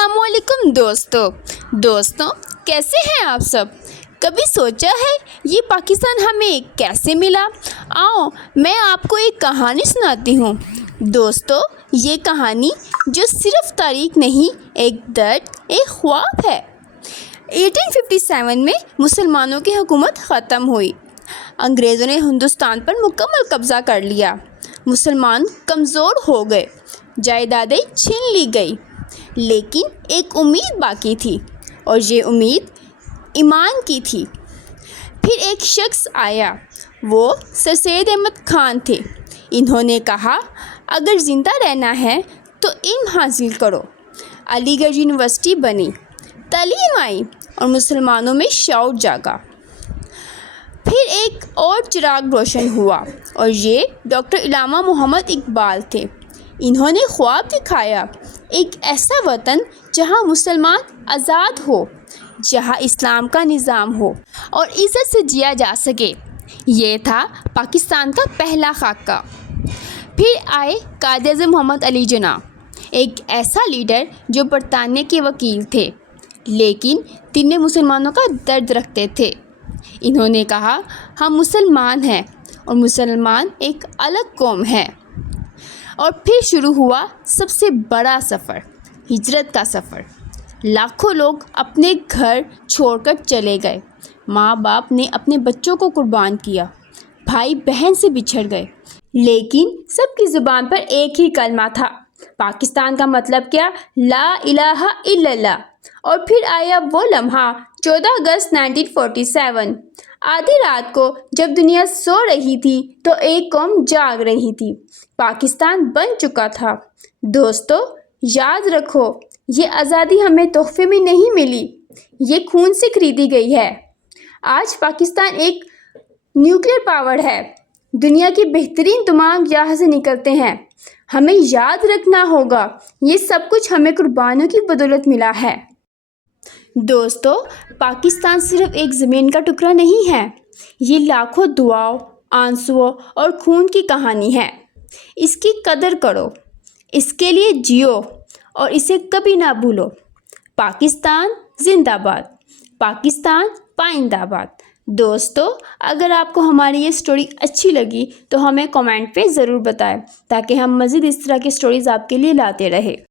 السلام علیکم دوستوں کیسے ہیں آپ سب؟ کبھی سوچا ہے یہ پاکستان ہمیں کیسے ملا؟ آؤ میں آپ کو ایک کہانی سناتی ہوں دوستوں۔ یہ کہانی جو صرف تاریخ نہیں، ایک درد، ایک خواب ہے۔ 1857 میں مسلمانوں کی حکومت ختم ہوئی۔ انگریزوں نے ہندوستان پر مکمل قبضہ کر لیا۔ مسلمان کمزور ہو گئے، جائیدادیں چھین لی گئی، لیکن ایک امید باقی تھی، اور یہ امید ایمان کی تھی۔ پھر ایک شخص آیا، وہ سر سید احمد خان تھے۔ انہوں نے کہا، اگر زندہ رہنا ہے تو علم حاصل کرو۔ علی گڑھ یونیورسٹی بنی، تعلیم آئی، اور مسلمانوں میں شعور جاگا۔ پھر ایک اور چراغ روشن ہوا، اور یہ ڈاکٹر علامہ محمد اقبال تھے۔ انہوں نے خواب دکھایا، ایک ایسا وطن جہاں مسلمان آزاد ہو، جہاں اسلام کا نظام ہو اور عزت سے جیا جا سکے۔ یہ تھا پاکستان کا پہلا خاکہ۔ پھر آئے قائد اعظم محمد علی جناح، ایک ایسا لیڈر جو برطانیہ کے وکیل تھے، لیکن دل میں مسلمانوں کا درد رکھتے تھے۔ انہوں نے کہا، ہم مسلمان ہیں، اور مسلمان ایک الگ قوم ہے۔ اور پھر شروع ہوا سب سے بڑا سفر، ہجرت کا سفر۔ لاکھوں لوگ اپنے گھر چھوڑ کر چلے گئے، ماں باپ نے اپنے بچوں کو قربان کیا، بھائی بہن سے بچھڑ گئے، لیکن سب کی زبان پر ایک ہی کلمہ تھا، پاکستان کا مطلب کیا؟ لا الہ الا اللہ۔ اور پھر آیا وہ لمحہ 14 اگست 1947۔ آدھی رات کو جب دنیا سو رہی تھی تو ایک قوم جاگ رہی تھی۔ پاکستان بن چکا تھا۔ دوستو یاد رکھو، یہ آزادی ہمیں تحفے میں نہیں ملی، یہ خون سے خریدی گئی ہے۔ آج پاکستان ایک نیوکلیئر پاور ہے، دنیا کے بہترین دماغ یہاں سے نکلتے ہیں۔ ہمیں یاد رکھنا ہوگا، یہ سب کچھ ہمیں قربانیوں کی بدولت ملا ہے۔ دوستو پاکستان صرف ایک زمین کا ٹکڑا نہیں ہے، یہ لاکھوں دعاؤں، آنسوؤں اور خون کی کہانی ہے۔ اس کی قدر کرو، اس کے لیے جیو، اور اسے کبھی نہ بھولو۔ پاکستان زندہ باد، پاکستان پائندہ باد۔ دوستو اگر آپ کو ہماری یہ سٹوری اچھی لگی تو ہمیں کمنٹ پہ ضرور بتائیں، تاکہ ہم مزید اس طرح کی سٹوریز آپ کے لیے لاتے رہیں۔